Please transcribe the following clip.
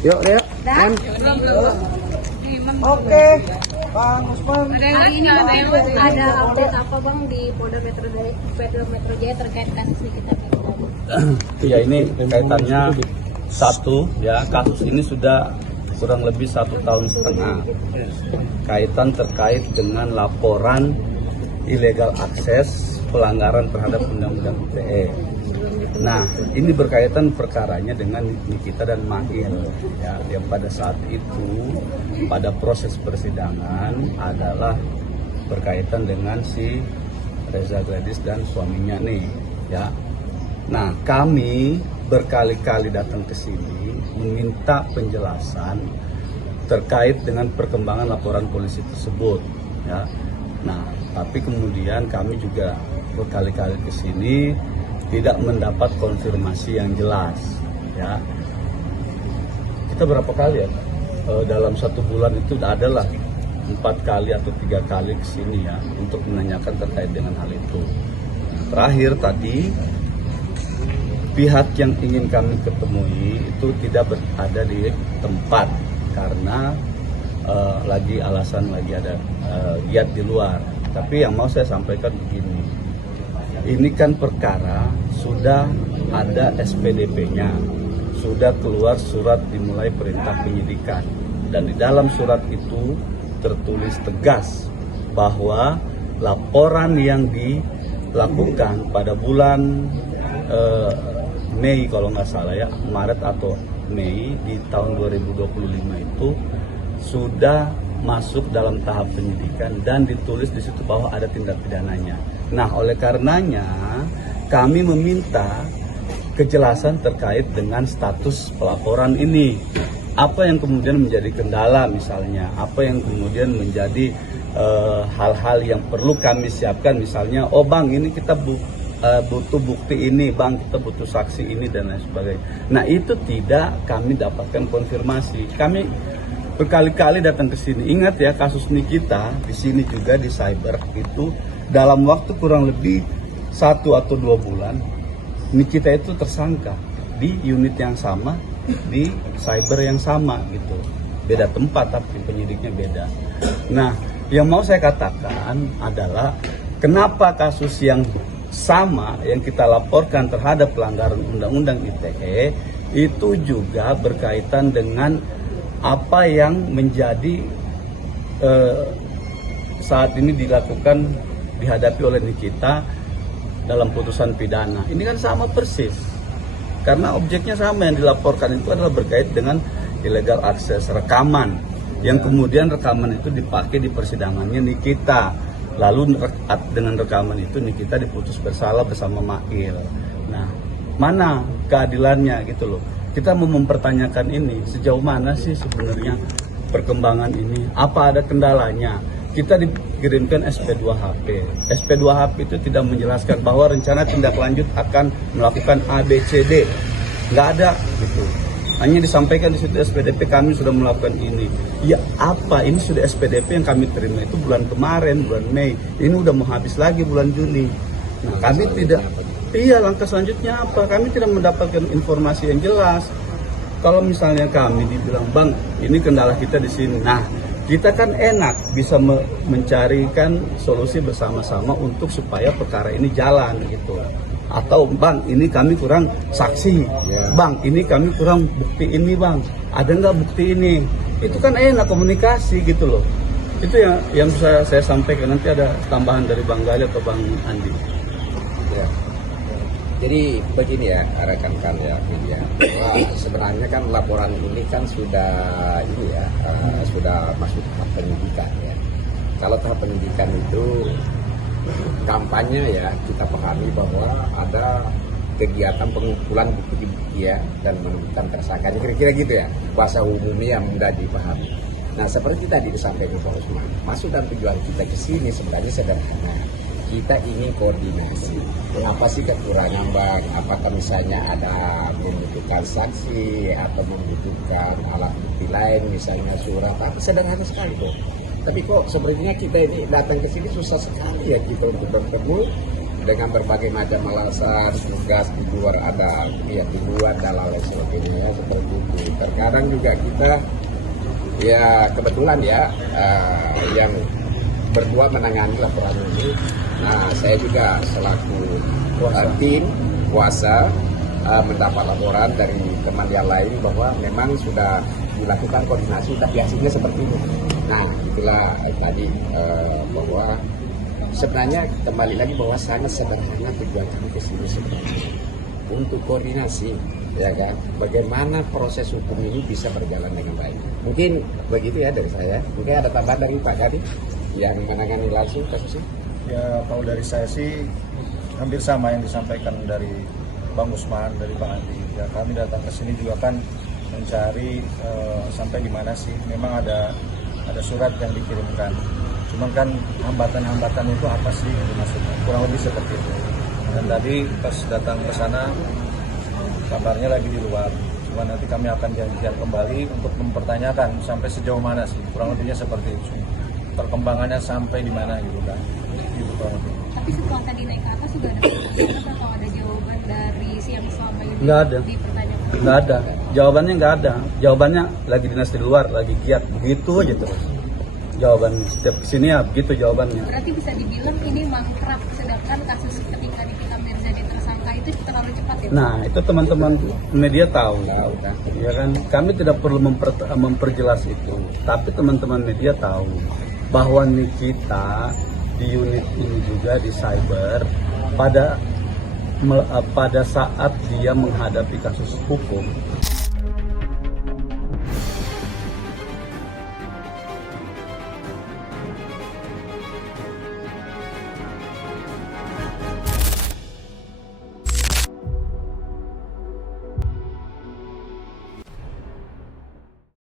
Yuk, Dek. Dan Oke, Bang Usman. hari ini ada update apa Bang di Polda Metro Jaya terkait kasus Nikita Mirzani? Ya, ini kaitannya satu ya, kasus ini sudah kurang lebih 1,5 tahun. Kaitan terkait dengan laporan illegal akses pelanggaran terhadap Undang-Undang ITE. Nah, ini berkaitan perkaranya dengan Nikita dan Mail ya, yang pada saat itu pada proses persidangan adalah berkaitan dengan si Reza Gladys dan suaminya nih ya. Nah, kami berkali-kali datang ke sini meminta penjelasan terkait dengan perkembangan laporan polisi tersebut ya. Nah, tapi kemudian kami juga berkali-kali ke sini tidak mendapat konfirmasi yang jelas ya. Kita berapa kali ya dalam 1 bulan itu adalah 4 kali atau 3 kali ke sini ya untuk menanyakan terkait dengan hal itu. Terakhir tadi pihak yang ingin kami ketemui itu tidak berada di tempat karena lagi ada giat di luar. Tapi yang mau saya sampaikan begini, ini kan perkara sudah ada SPDP-nya, sudah keluar surat dimulai perintah penyidikan, dan di dalam surat itu tertulis tegas bahwa laporan yang dilakukan pada bulan Mei kalau nggak salah ya, Maret atau Mei di tahun 2025 itu sudah masuk dalam tahap penyidikan dan ditulis di situ bahwa ada tindak pidananya. Nah, oleh karenanya kami meminta kejelasan terkait dengan status pelaporan ini. Apa yang kemudian menjadi kendala misalnya, apa yang kemudian menjadi hal-hal yang perlu kami siapkan misalnya, oh Bang ini kita butuh bukti ini, Bang kita butuh saksi ini dan lain sebagainya. Nah, itu tidak kami dapatkan konfirmasi. Kami berkali-kali datang ke sini. Ingat ya, kasus Nikita di sini juga di cyber itu dalam waktu kurang lebih 1 atau 2 bulan Nikita itu tersangka di unit yang sama, di cyber yang sama gitu. Beda tempat tapi penyidiknya beda. Nah, yang mau saya katakan adalah kenapa kasus yang sama yang kita laporkan terhadap pelanggaran Undang-Undang ITE itu juga berkaitan dengan apa yang menjadi saat ini dihadapi oleh Nikita dalam putusan pidana. Ini kan sama persis, karena objeknya sama, yang dilaporkan itu adalah berkait dengan illegal akses rekaman, yang kemudian rekaman itu dipakai di persidangannya Nikita. Lalu dengan rekaman itu Nikita diputus bersalah bersama Mail. Nah, mana keadilannya gitu loh. Kita mau mempertanyakan ini, sejauh mana sih sebenarnya perkembangan ini, apa ada kendalanya. Kita dikirimkan SP2HP. SP2HP itu tidak menjelaskan bahwa rencana tindak lanjut akan melakukan ABCD. Nggak ada gitu. Hanya disampaikan di situ SPDP kami sudah melakukan ini. Ya apa, ini sudah SPDP yang kami terima itu bulan kemarin, bulan Mei. Ini udah mau habis lagi bulan Juni. Nah, kami tidak. Iya, langkah selanjutnya apa? Kami tidak mendapatkan informasi yang jelas. Kalau misalnya kami dibilang, Bang, ini kendala kita di sini. Nah, kita kan enak bisa mencarikan solusi bersama-sama untuk supaya perkara ini jalan gitu. Atau Bang, ini kami kurang saksi. Bang, ini kami kurang bukti ini, Bang. Ada nggak bukti ini? Itu kan enak komunikasi gitu loh. Itu yang bisa saya sampaikan. Nanti ada tambahan dari Bang Gali atau Bang Andi. Ya. Jadi begini ya rekan-rekan ya, bahwa sebenarnya kan laporan ini kan sudah sudah masuk tahap penyidikan ya. Kalau tahap penyidikan itu kampanye ya, kita pahami bahwa ada kegiatan pengumpulan bukti-bukti ya dan menemukan tersangka, kira-kira gitu ya, bahasa umumnya yang mudah dipahami. Nah, seperti tadi disampaikan Pak Usman, maksud dan tujuan kita ke sini sebenarnya sederhana. Kita ingin koordinasi. Apa sih kekurangan Bang? Apakah misalnya ada membutuhkan saksi atau membutuhkan alat bukti lain, misalnya surat? Tapi sederhana sekali kok. Tapi kok sebenarnya kita ini datang ke sini susah sekali ya kita untuk bertemu dengan berbagai macam alasan tugas di luar ada ya di luar dan lain sebagainya ya, seperti itu. Terkadang juga kita ya kebetulan ya yang berdua menangani laporan ini. Nah, saya juga selaku tim kuasa mendapat laporan dari teman yang lain bahwa memang sudah dilakukan koordinasi, tapi hasilnya seperti ini. Nah, itulah tadi bahwa sebenarnya kembali lagi bahwa sangat sederhana tujuan kami ke sini sebenarnya untuk koordinasi, ya kan, bagaimana proses hukum ini bisa berjalan dengan baik. Mungkin begitu ya dari saya. Mungkin ada tambahan dari Pak Gadi yang menangani langsung kasusnya. Ya, kalau dari saya sih hampir sama yang disampaikan dari Bang Usman, dari Bang Andi. Ya, kami datang ke sini juga kan mencari sampai di mana sih. Memang ada surat yang dikirimkan. Cuman kan hambatan-hambatan itu apa sih maksudnya? Kurang lebih seperti itu. Dan tadi pas datang ke sana kabarnya lagi di luar. Cuma nanti kami akan janjian kembali untuk mempertanyakan sampai sejauh mana sih. Kurang lebihnya seperti itu. Perkembangannya sampai di mana gitu kan. Gitu kurang lebih. Tapi setelah tadi naik ke atas sudah ada pertanyaan atau ada jawaban dari si yang selama ini Nggak ada. dipertanyakan? Nggak ada. Jawabannya nggak ada. Jawabannya lagi dinas di luar, lagi giat. Begitu aja terus. Jawabannya. Setiap kesini ya begitu jawabannya. Berarti bisa dibilang ini mangkrak, sedangkan kasus ketika Nikita Mirzani tersangka itu terlalu cepat ya? Nah, itu teman-teman media tahu. Ya kan, kami tidak perlu memperjelas itu. Tapi teman-teman media tahu bahwa Nikita di unit ini juga di cyber pada saat dia menghadapi kasus hukum